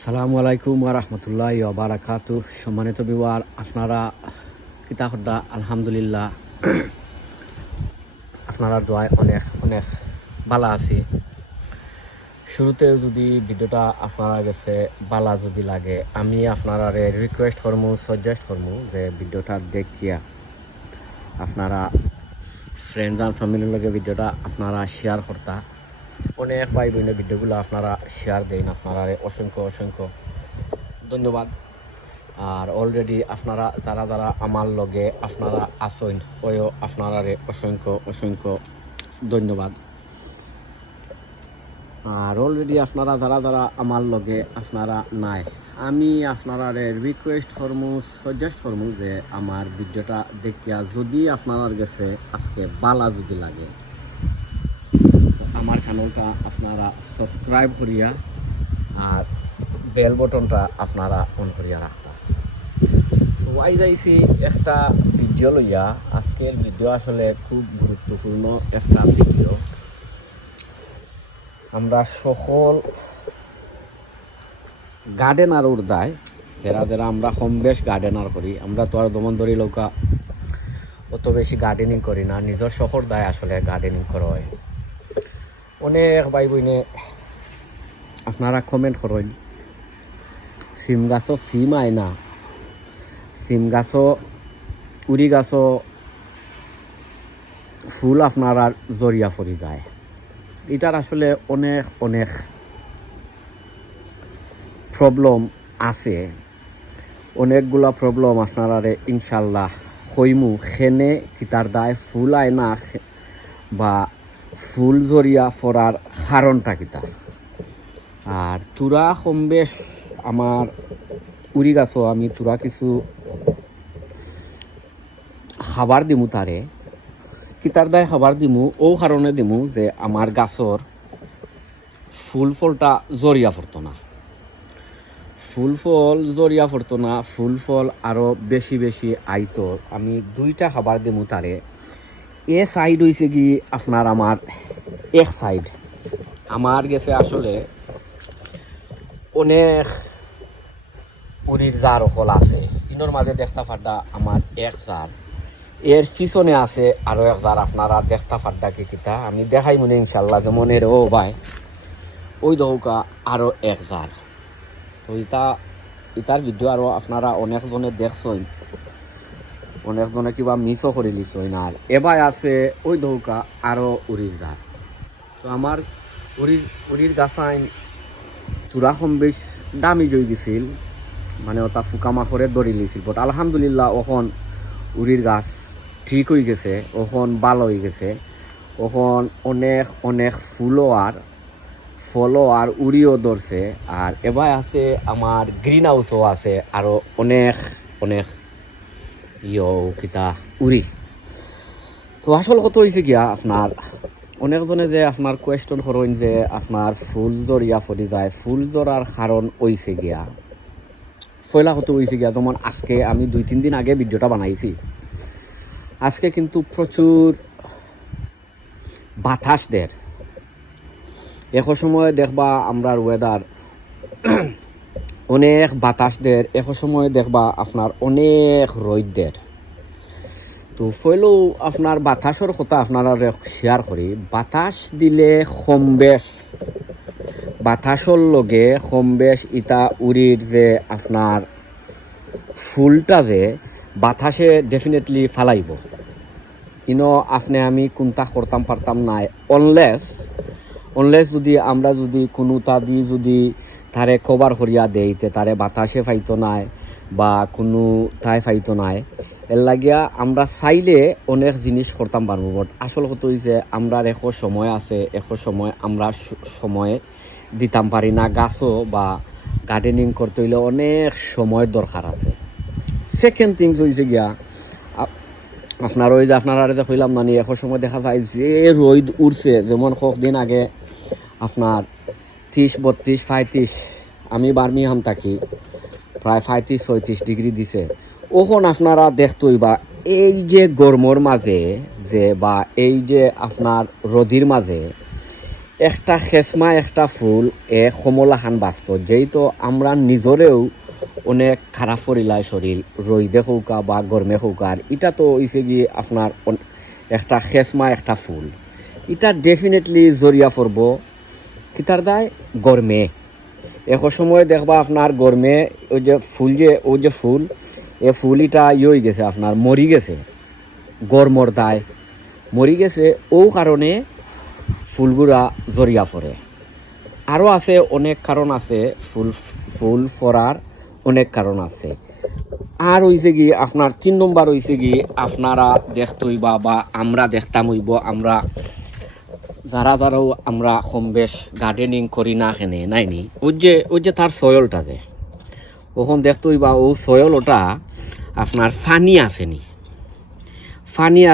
আসসালামু আলাইকুম ওয়া রাহমাতুল্লাহি ওয়া বারাকাতুহু। সম্মানিত বিওয়ার, আপনারা কিতা হড্ডা আলহামদুলিল্লাহ আপনারা দোয়ায় অনেক অনেক বালা আছি। শুরুতে যদি ভিডিওটা আপনারা গেছে বালা যদি লাগে, আমি আপনারা রিকোয়েস্ট করমু, সাজেস্ট করমু যে ভিডিওটা দেখিয়া আপনারা ফ্রেন্ডস অ্যান্ড ফ্যামিলির লগে ভিডিওটা আপনারা শেয়ার করতা। অনেক ভাই বোনের ভিডিওগুলো আপনারা শেয়ার দেন, আপনারা অসংখ্য অসংখ্য ধন্যবাদ। আর অলরেডি আপনারা যারা যারা আমার লগে আপনারা আসেন, ওইও আপনারা অসংখ্য অসংখ্য ধন্যবাদ। আর অলরেডি আপনারা যারা যারা আমার লগে আপনারা নাই, আমি আপনারা রিকোয়েস্ট করমু, সাজেস্ট করমু যে আমার ভিডিওটা দেখিয়া যদি আপনার গেছে আজকে বালা যদি লাগে, আমার চ্যানেলটা আপনারা সাবস্ক্রাইব করিয়া আর বেল বটনটা আপনারা অন করিয়া রাখতা। সবাই যাইছি একটা ভিডিও লইয়া। আজকের ভিডিও আসলে খুব গুরুত্বপূর্ণ একটা ভিডিও। আমরা সকল গার্ডেনার উর্দায় যারা যারা আমরা কম বেশ গার্ডেনার করি, আমরা তো আর দমন ধরি লৌকা অত বেশি গার্ডেনিং করি না, নিজের শহর দায় আসলে গার্ডেনিং করা হয়। অনেক ভাই বোনে আপনারা কমেন্ট করেন সিম গাছও সিম আয় না, সিম গাছও উড়ি গাছও ফুল আপনারা জরিয়া পড়ি যায়। এটার আসলে অনেক অনেক প্রবলেম আছে, অনেকগুলা প্রবলেম আপনারা ইনশাল্লাহ হইমু খেনে কিতার দায় ফুল আয় না বা ফুল জরিয়া পড়ার কারণটা কিতা। আর তুরা কম বেশ আমার উড়ি গাছও আমি তুরা কিছু খাবার দিমু, তারে কিতার দায় খাবার দিমু ও কারণে দিমু যে আমার গাছর ফুল ফলটা জরিয়া পড়তো না, ফুল ফল জরিয়া পড়তো না, ফুল ফল আরও বেশি বেশি আইতো। আমি দুইটা খাবার দিমু তারে। এ সাইড হয়েছে কি আপনার আমার এক সাইড আমার গেছে আসলে অনেক উড়ির জার ফল আছে। ইনোর মাঝে দেখতা ফাড্ডা আমার এক জার, এর পিছনে আছে আরো এক জার। আপনারা দেখতা ফাড্ডা কি কিতা আমি দেখাই মনে ইনশাল্লাহ, যেমন এর ও ভাই ওই দৌকা আরো এক জার। তো ইতার ভিডিও আরো আপনারা অনেকজনে দেখছেন, অনেকজনে কিবা মিসও করে লিছইন। আর এবার আছে ওই দৌকা আরো উড়ির জার। তো আমার উড়ির গাছাইন তুরা কম বেশ দামি জই গেছিল, মানে ওটা ফুকা মাখরে দড়ি লিছিল। বাট আলহামদুলিল্লাহ ওখন উড়ির গাছ ঠিক হয়ে গেছে, ওখন ভালো হয়ে গেছে, ওখন অনেক অনেক ফুলও আর ফলও আর উড়িও ধরছে। আর এবার আছে আমার গ্রিন হাউসও আছে আরও অনেক অনেক কিতা উড়ি। তো আসল কত হয়েছে গিয়া আপনার অনেকজনে যে আপনার কোয়েশ্চন করেন যে আপনার ফুল জরিয়া ফরি যায়, ফুল জরার কারণ হয়েছে গিয়া ফয়লা কত হয়েছে গিয়া। যেমন আজকে আমি 2-3 দিন আগে ভিডিওটা বানাইছি, আজকে কিন্তু প্রচুর বাতাস দের। এখন সময় দেখবা আমরার ওয়েদার অনেক বাতাস দের, এখন সময় দেখবা আপনার অনেক রোদ দের। তো ফইলেও আপনার বাতাসের কথা আপনারা শেয়ার করি। বাতাস দিলে কম বেশ বাতাসর লগে কম বেশ ইটা উড়ির যে আপনার ফুলটা যে বাতাসে ডেফিনেটলি ফালাইব। ইনো আপনি আমি কোনটা করতাম পারতাম নাই, অনলেস যদি আমরা যদি কোনোটা দিয়ে যদি তারে কভার করিয়া দেইতে তারে বাতাসে ফাইতো নাই বা কোনো তাই ফাইতো নাই, এর লাগিয়া আমরা চাইলে অনেক জিনিস করতাম পারবো। বাট আসল কথা হয়েছে আমরা এখন সময় আছে, এখন সময় আমরা সময় দিতাম পারি না। গাছও বা গার্ডেনিং করতে হইলে অনেক সময়ের দরকার আছে। সেকেন্ড থিংস হয়েছে গিয়া আপনার ওই যে আপনারা যে কইলাম না, এখন সময় দেখা যায় যে রোদ উঠছে, যেমন কয়েকদিন আগে আপনার 30-32-35, আমি বার্মিংহাম থাকি, প্রায় 35-36 ডিগ্রি দিছে। ওখন আপনারা দেখতেই বা এই যে গরমর মাঝে যে বা এই যে আপনার রোদির মাঝে একটা খেসমা একটা ফুল কমলা খান বাস্ত যেহেতু আমরা নিজরেও অনেক খারাপ পরিলায় শরীর রইদে হৌকা বা গরমে হৌকার এটা তো হয়েছে গিয়ে আপনার একটা খেসমা একটা ফুল এটা ডেফিনেটলি জরিয়া পড়ব কিতার দায় গরমে এক সময় দেখবা আপনার গরমে ওই যে ফুল যে ফুল এ ফুল এটা হয়ে গেছে আপনার মরি গেছে গরমর দায় মরি গেছে ও কারণে ফুলগুলা জরিয়া পড়ে আরও আছে অনেক কারণ আছে ফুল ফরার অনেক কারণ আছে আর হইছে কি আপনার 3 নম্বর হইছে কি আপনারা দেখতে হইবা বা আমরা দেখতাম হইব আমরা যারাও আমরা কম বেশ গার্ডেনিং করি না এখানে নাইনি ওই যে তার সয়েলটা যে ওখান দেখতে হইবা ও সয়েল ওটা আপনার ফানি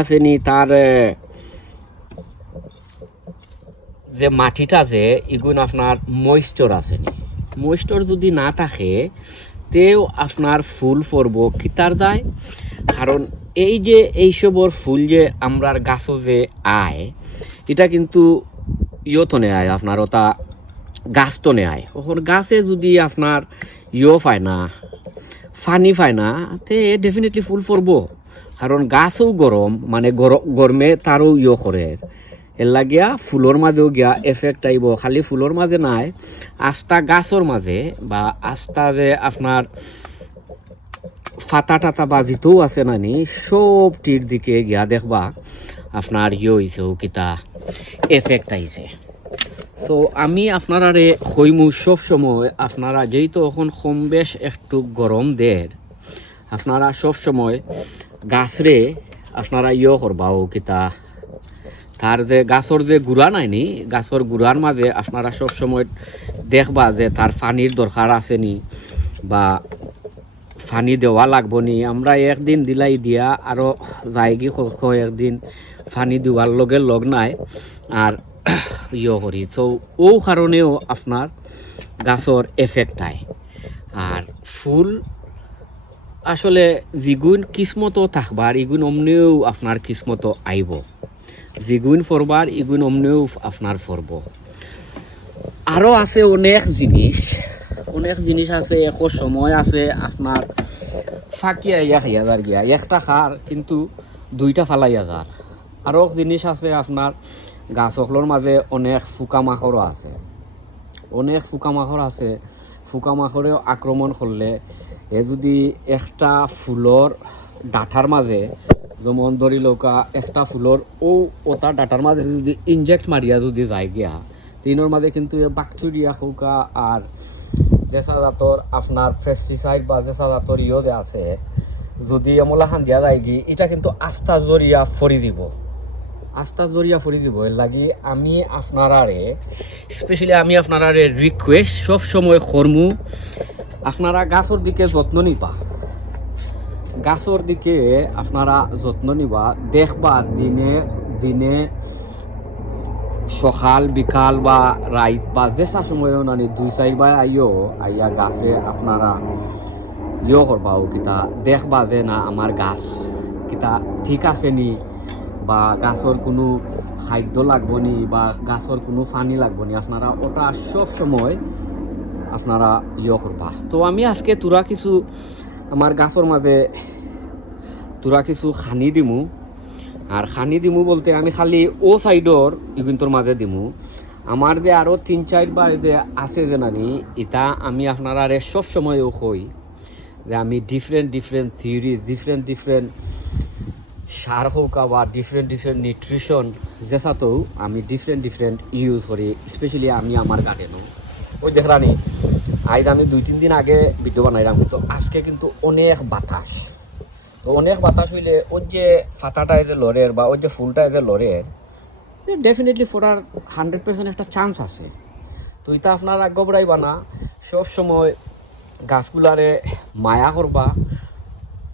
আসেনি তার যে মাটিটা যে এগুলো আপনার ময়েশ্চার আসেনি ময়েশ্চার যদি না থাকে তেও আপনার ফুল পড়ব কিতার যায় কারণ এই যে এইসবর ফুল যে আমরার গাছও যে আয় এটা কিন্তু তনে আয় আপনার ওটা গাছ তনে আয় ওখান গাছে যদি আপনার পায় না ফানি পায় না তে ডেফিনেটলি ফুল পড়ব কারণ গাছও গরম মানে গরমে তারও করে এর লাগিয়া ফুলর মাঝেও গিয়া এফেক্ট আইব খালি ফুলর মাঝে নাই আস্তা গাছর মাঝে বা আস্তা যে আপনার ফাতা টাতা বাজিতেও আছে নানি সবটির দিকে গিয়া দেখবা আপনার হয়েছে কিতা এফেক্ট আইছে সো আমি আপনারারে কইমু সব সময় আপনারা যেহেতু এখন কম বেশ একটু গরম দের আপনারা সব সময় গাছরে আপনারা করবাও কিতা তার যে গাছর যে গুড়া নাইনি গাছর গুড়ার মাঝে আপনারা সব সময় দেখবা যে তার পানির দরকার আসেনি বা পানি দেওয়া লাগবো নি আমরা একদিন দিলাই দিয়া আরও যাইগি একদিন পানি দেওয়ার লগ নাই আর করি তো ও কারণেও আপনার গাছর এফেক্ট আয় আর ফুল আসলে যেগুন কিসমতো থাকবার এগুন অমনিও আপনার কিসমতো আইব যেগুন ফরবার এগুন অমনিও আপনার ফরব আরও আছে অনেক জিনিস আছে এক সময় আছে আপনার ফাঁকিয়া ইয়া খাইয়া যার গিয়া একটা খার কিন্তু দুইটা ফালাইয়া যার আরও জিনিস আছে আপনার গাছগুলোর মাঝে অনেক পোকামাকড়ও আছে পোকামাকড়েও আক্রমণ করলে এ যদি একটা ফুলর ডাঁটার মাঝে যেমন ধরি লৌকা একটা ফুলর ওটা ডাঁটার মাঝে যদি ইনজেক্ট মারিয়া যদি যায় গিয়া তিনোর মাঝে কিন্তু ব্যাকটেরিয়া হৌকা আর যেসা জাতর আপনার পেস্টিসাইড বা যেসা জাতর যে আছে যদি এমলা খান দিয়া যায় গি এটা কিন্তু আস্থা জরিয়া ফরি দিব এর লাগি আমি আপনারারে স্পেশালি রিকোয়েস্ট সব সময় করমু আপনারা গাছর দিকে যত্ন নিবা দেখবা দিনে সকাল বিকাল বা রাত বা যেসা সময়ও নানি 2-4 বার আইয়া গাছে আপনারা করবাও কিতা দেখবা যে না আমার গাছ কিতা ঠিক আছে নি বা গাছর কোনো খাদ্য লাগবো নি বা গাছর কোনো পানি লাগবো নি আপনারা ওটা সব সময় আপনারা করবা তো আমি আজকে তোরা কিছু আমার গাছর মাঝে তোরা কিছু খানি দিমু আর খানি দিমু বলতে আমি খালি ও সাইডর ইগুন্তর মাঝে দিমু আমার যে আরও 3-4 বার যে আছে যে নানি এটা আমি আপনারা সব সময়ও কই যে আমি ডিফারেন্ট থিওরি ডিফারেন্ট সার হোক বা ডিফারেন্ট নিউট্রিশন যেসাতেও আমি ডিফারেন্ট ইউজ করি স্পেশালি আমি আমার গার্ডেনও ওই দেখলানি আজ আমি 2-3 দিন আগে ভিডিও বানাইলাম কিন্তু আজকে কিন্তু অনেক বাতাস হইলে ওই যে ফাতাটায় যে লড়ের বা ওই যে ফুলটায় যে লড়ের ডেফিনেটলি ফোটার 100% একটা চান্স আছে তো এটা আপনারা ঘবরাইবা না সব সময় গাছগুলারে মায়া করবা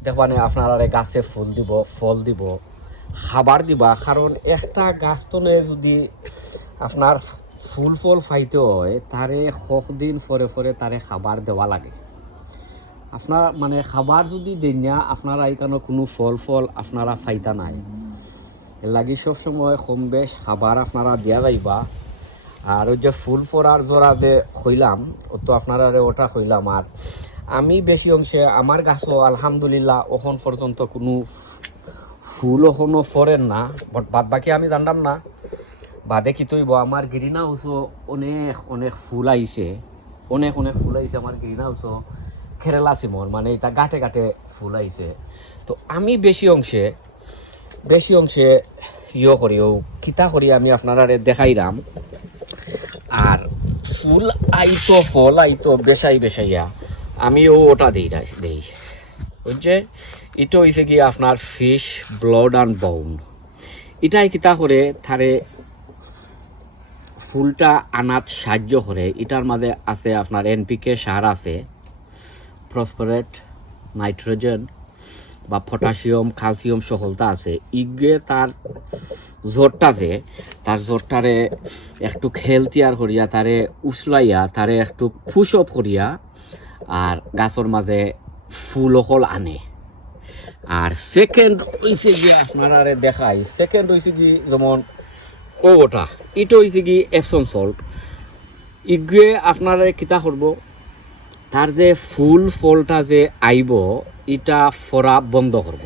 দেখবা না আপনারা গাছে ফুল দিব ফল দিব খাবার দিবা কারণ একটা গাছ তনে যদি আপনার ফুল ফল ফাইতে হয় তারে দিন পরে তারে খাবার দেওয়া লাগে আপনার মানে খাবার যদি দেন না আপনারা এখানে কোনো ফল আপনারা ফাইতা নাই এর লাগি সব সময় কম বেশ খাবার আপনারা দিয়া যাইবা আর ওই যে ফুল ফোরার জোড়া যে হইলাম ও তো আপনারা ওটা হইলাম। আর আমি বেশি অংশে আমার গাছও আলহামদুলিল্লাহ এখন পর্যন্ত কোনো ফুল এখনো ফরেন না, বাট বাদ বাকি আমি জানতাম না। বাদে কি তৈব আমার গ্রিন হাউসও অনেক অনেক ফুল আইছে, অনেক অনেক ফুল আইছে আমার গ্রিন হাউসও কেরালা সিমর, মানে এটা গাঁটে গাঁটে ফুল আইছে। তো আমি বেশি অংশে ইয়ে করি ও কিতা করি আমি আপনারা দেখাইলাম। আর ফুল আইতো ফল আইতো বেশাইয়া আমি ওটা দেই বুঝছে। এটা হয়েছে কি আপনার ফিশ ব্লাড অ্যান্ড বোন। এটাই কিতা করে থারে ফুলটা আনাত সাহায্য করে। এটার মাঝে আছে আপনার এনপিকে সার আছে, ফসফরেট, নাইট্রোজেন বা পটাশিয়াম, ক্যালসিয়াম সকলতা আছে। ইগে তার জোরটা যে তার জোরটারে একটু হেলথিয়ার করিয়া তারে উছলাইয়া তারে একটু পুশ অপ করিয়া আর গাছের মাঝে ফুল অকল আনে। আর সেকেন্ড হয়েছে কি আপনারা দেখাই, সেকেন্ড হয়েছে কি যেমন ওটা এটা হয়েছে কি এপসন সল্ট। ইগে আপনারা কিতা করব, তার যে ফুল ফলটা যে আইব এটা ফরা বন্ধ করব,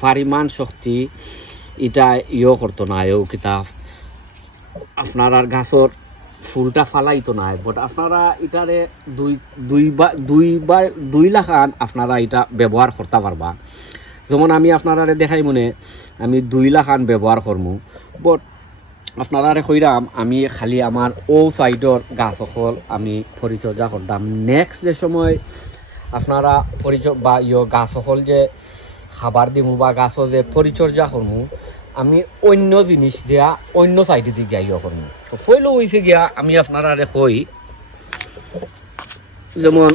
পরিমাণ শক্তি এটা ইয়ে করতো না। এও কিতা আপনার গাছর ফুলটা ফালাইতো না, বাট আপনারা এটারে দুই লাখান আপনারা এটা ব্যবহার করতে পারবা। যেমন আমি আপনারা দেখাই মনে আমি 2 লাখান ব্যবহার করমু, বাট আপনারা কইরাম আমি খালি আমার ও সাইডর গাছ সকল আমি পরিচর্যা করতাম। নেক্সট যে সময় আপনারা বা গাছ সকল যে খাবার দিমু বা গাছও যে পরিচর্যা করমু আমি অন্য জিনিস দিয়া অন্য সাইডে দিয়ে গিয়া ইয়ে করমু। তো ফইলো হয়েছে গিয়া আমি আপনারা কই যেমন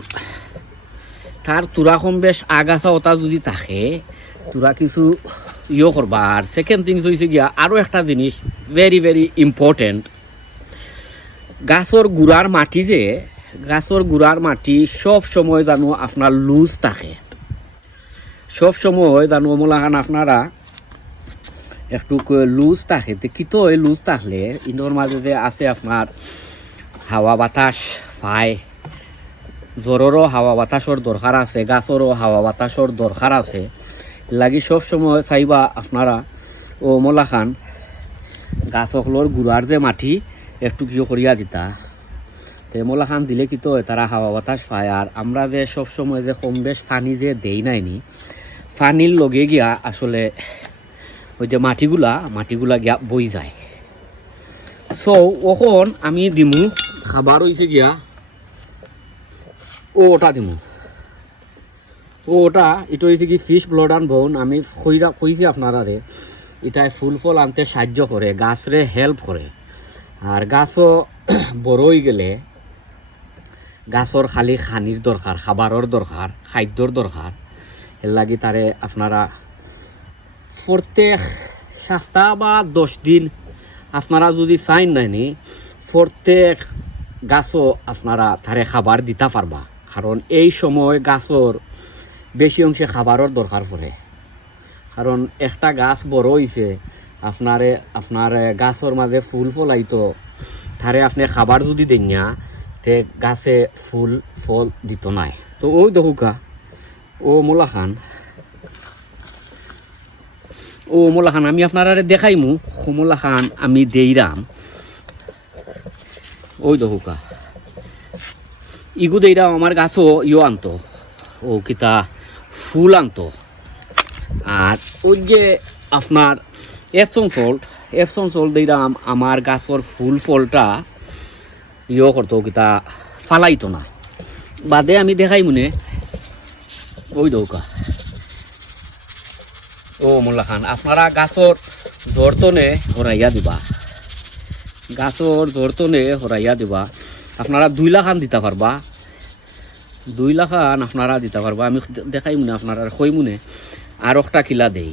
তার তুরা কম বেশ আগাছা ওটা যদি থাকে তুরা কিছু ইয়ে করবা। আর সেকেন্ড থিংস হয়েছে গিয়া আরও একটা জিনিস ভেরি ভেরি ইম্পর্টেন্ট, গাছর গুড়ার মাটি যে গাছর গুড়ার মাটি সব সময় জানো আপনার লুজ থাকে, সব সময় জানো মোলাখান আপনারা একটু লুজ থাকে। তো কি তো লুজ থাকলে ইনোর মাঝে যে আছে আপনার হাওয়া বাতাস পায়, জ্বরেরও হাওয়া বাতাসর দরকার আছে, গাছরও হাওয়া বাতাসর দরকার আছে। লাগি সব সময় চাইবা আপনারা ও মোলাখান গাছকলোর গুড়ার যে মাটি একটু কিয় করিয়া দিতা, তো মোলাখান দিলে কি তো তারা হাওয়া বাতাস পায়। আর আমরা যে সব সময় যে কম বেশ পানি যে দেই নাইনি, পানির লগে গিয়া আসলে ওই যে মাটিগুলা গিয়া বই যায়। সো ওখন আমি দিমু খাবার হয়েছে গিয়া ওটা দিমু ওটা এটা হয়েছে কি ফিশ ব্লাড অ্যান্ড বোন। আমি কইছি আপনারা এটাই ফুল ফল আনতে সাহায্য করে, গাছরে হেল্প করে। আর গাছও বড় হয়ে গেলে গাছর খালি খানির দরকার, খাবারের দরকার, খাদ্যর দরকার। এর লাগি তারে আপনারা প্রত্যেক সপ্তাহ বা 10 দিন আপনারা যদি চাইন নাইনি প্রত্যেক গাছও আপনারা তারে খাবার দিতে পারবা। কারণ এই সময় গাছর বেশি অংশে খাবারের দরকার পড়ে। কারণ একটা গাছ বড় হয়েছে আপনার গাছর মাঝে ফুল ফলাইতো তারে আপনি খাবার যদি দেন না তে গাছে ফুল ফল দিত নাই। তো ওই দেখুকা ও মোলাখান আমি আপনারা দেখাইমু মোলাখান আমি দেইরাম। ওই দেখুকা ইগু দেইরাম আমার গাছও আনতো ও কিতা ফুল আনতো। আর ওই যে আপনার এপসন সল্ট দিলাম আমার গাছর ফুল ফলটা করতো কিতা ফালাইতো না। বাদে আমি দেখাই মনে ওই দৌকা ও মোল্লা খান আপনারা গাছর জোরতনে হরাইয়া দিবা, গাছর জোরতনে হরাইয়া দিবা। আপনারা 2 লাখান দিতে পারবা, 2 লাখান আপনারা দিতে পারবা। আমি দেখাই মনে আপনারা কই মনে আর একটা কিলা দেই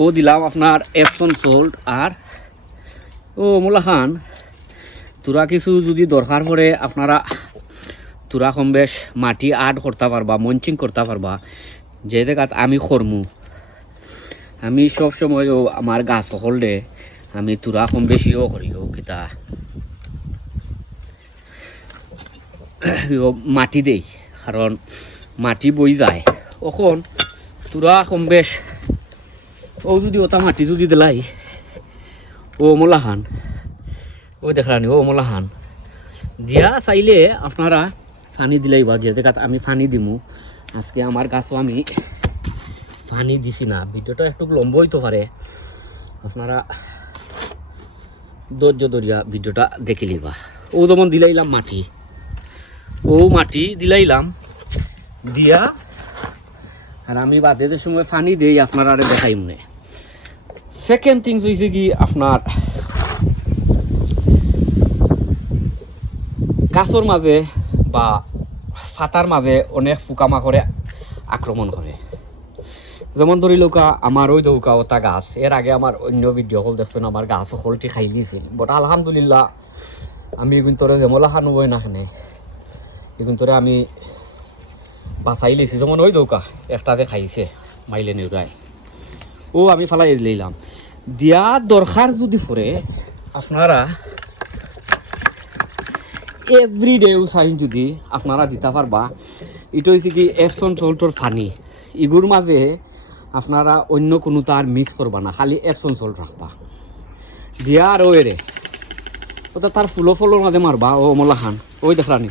ও দিলাম আপনার এপসন সল্ট। আর ও মোলা খান তোরা কিছু যদি দরকার পড়ে আপনারা তোরা কম বেশ মাটি আড করতে পারবা, মঞ্চিং করতে পারবা। যে জায়গাত আমি করমু আমি সব সময় আমার গাছ সকলে আমি তোরা কম বেশিও করি কিতা মাটি দেই, কারণ মাটি বই যায় এখন তোরা কম বেশ ও যদি ওটা মাটি যদি দিলাই ও মোলাহান ও দেখলানি ও মোলাহান দিয়া চাইলে আপনারা পানি দিলাই বা যে জায়গাত আমি পানি দিমু আজকে আমার গাছও আমি পানি দিছি না, ভিডিওটা একটু লম্বা হইতে পারে, আপনারা ধৈর্য ধরিয়া ভিডিওটা দেখে লিবা। ও যেমন দিলাইলাম মাটি, ও মাটি দিলাইলাম দিয়া আর আমি বাদে যে সময় পানি দিই আপনারা আরে দেখাই মনে। সেকেন্ড থিংস হয়েছে কি আপনার গাছর মাঝে বা ফাতার মাঝে অনেক পোকামাকড়ে আক্রমণ করে, যেমন ধরি লোকা আমার ওই দৌকা ওটা গাছ এর আগে আমার অন্য ভিডিও হল দেখছেন আমার গাছ হলটি খাই দিয়েছিল, বট আলহামদুলিল্লাহ আমি কিন্তু যেমলা খানো বই না খানে কিন্তু আমি বাঁচাই লিছি, যেমন ওই দৌকা একটাতে খাইছে মাইলে নিউরাই ও আমি ফালাই লইলাম দিয়া দরকার যদি পড়ে আপনারা এভরিডে চাইন যদি আপনারা দিতে পারবা। এটা হচ্ছে কি এপসন সল্টর পানি ইগুর মাঝে আপনারা অন্য কোনো তার মিক্স করবা না, খালি এপসন সল্ট রাখবা দিয়া আর ওরে ওটা তার ফুলো ফলোর মাঝে মারবা ও মলাখান ওই দেখলানি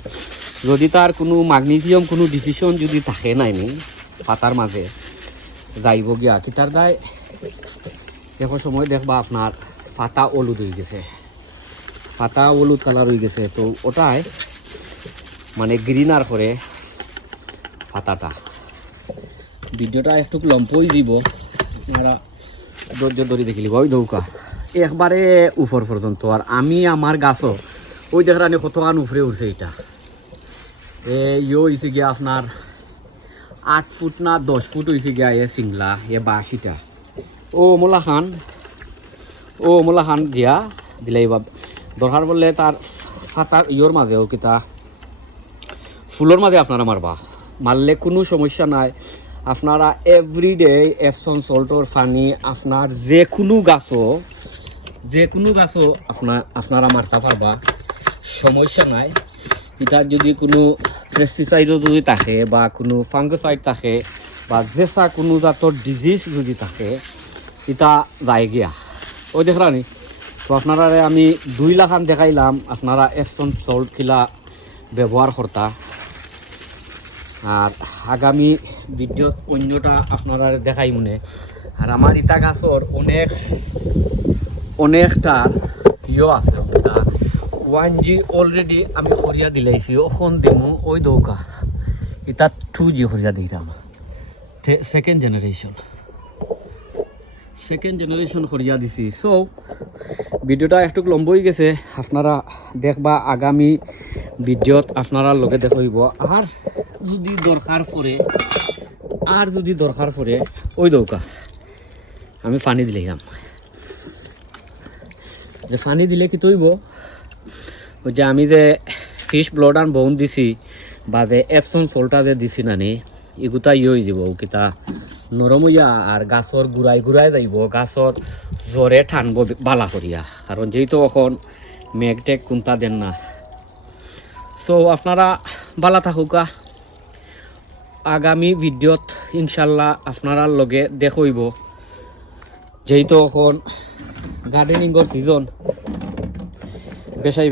যদি তার কোনো ম্যাগনেসিয়াম কোনো ডিফিশন যদি থাকে নাই নি পাতার মাঝে যাইব গিয়া কিতার দায় দেখো সময় দেখবা আপনার পাতা হলুদ হয়ে গেছে, পাতা হলুদ কালার হয়ে গেছে, তো ওটাই মানে গ্রিনার করে পাতাটা। ভিডিওটা একটু লম্পই দিব আপনারা ধৈর্য ধরে দেখে লিব। ওই নৌকা একবারে উপর পর্যন্ত আর আমি আমার গাছও ওই দেখরানি কতখান উপরে উঠছে, এটা ইয়ে হয়েছে গিয়া আপনার 8 ফুট না 10 ফুট হয়েছে গিয়া এ সিংলা এ বাসিটা ও মোলা খান দিয়া দিলাই বা দরকার বললে তার ফাতার ইয়োর মাঝেও কিতা ফুলোর মাঝে আপনারা মারবা, মারলে কোনো সমস্যা নাই। আপনারা এভরিডে এপসন সল্টর পানি আপনার যে কোনো গাছও আপনারা মারতে পারবা, সমস্যা নাই। এটার যদি কোনো পেস্টিসাইডও যদি থাকে বা কোনো ফাঙ্গোসাইড থাকে বা জেসা কোনো জাতর ডিজিজ যদি থাকে এটা যায় গিয়া ওই দেখলানি। তো আপনারা আমি 2 লাখান দেখাইলাম, আপনারা এপসন সল্ট কিলা ব্যবহার করতা আর আগামী ভিডিওত অন্যটা আপনারা দেখাই মনে। আর আমার ইটা গাছর অনেকটা ইয়ে আছে, 1G অলরেডি আমি খরিয়া দিলাইছি, ওখন দেমু ওই দৌকা এটা 2G খরিয়া দিলাম, সেকেন্ড জেনারেশন খরিয়া দিছি। সো ভিডিওটা একটু লম্বা হয়ে গেছে, আপনারা দেখবা আগামী ভিডিওত আপনারা লগে দেখাইব। আর যদি দরকার পড়ে ওই দৌকা আমি পানি দিলাম, যে পানি দিলে কি তৈব ওই যে আমি যে ফিশ ব্লড অ্যান্ড বোন দিছি বা যে এপসন সল্টটা যে দিছি নানি এগুতা হয়ে যাব কিতা নরম হইয়া আর গাছর ঘুরাই যাইব, গাছর জ্বরে ঠানব বালা করিয়া, কারণ যেহেতু এখন মেঘটেক কোনটা দেন না। সো আপনারা বালা থাকুকা, আগামী ভিডিওত ইনশাল্লাহ আপনারা লগে দেখইব, যেহেতু এখন গার্ডেনিংর সিজন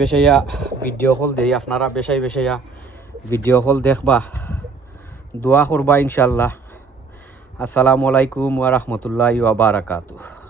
বেশাইয়া ভিডিও কল দেই, আপনারা বেশাইয়া ভিডিও কল দেখবা, দোয়া করবা ইনশাল্লাহ। আসসালামু আলাইকুম ওয়া রাহমাতুল্লাহি ওয়া বারাকাতুহু।